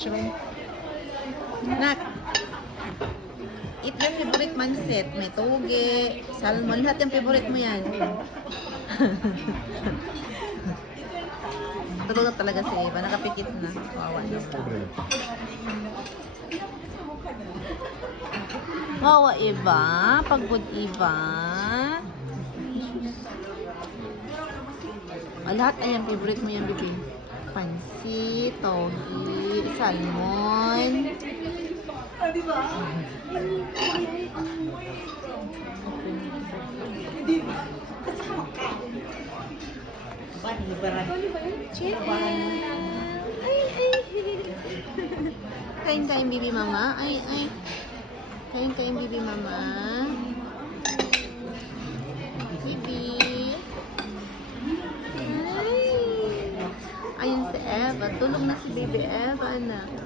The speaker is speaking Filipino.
mushroom. Nak, eat your favorite manset. May toge, salmon, lahat yung favorite mo yan. Tulog talaga si Eva, nakapikit na. Wawa na. Wawa Eva, pagod Eva. Lahat ayan, favorite mo yan, baby. Pansit, togi, salmon. Di ba? Di ba? Chicken. Ay. Kain-kain, baby mama. Ay. Kain-kain, baby mama. Baby. Ay. Ayun si Eva. Tulog na si baby Eva, anak.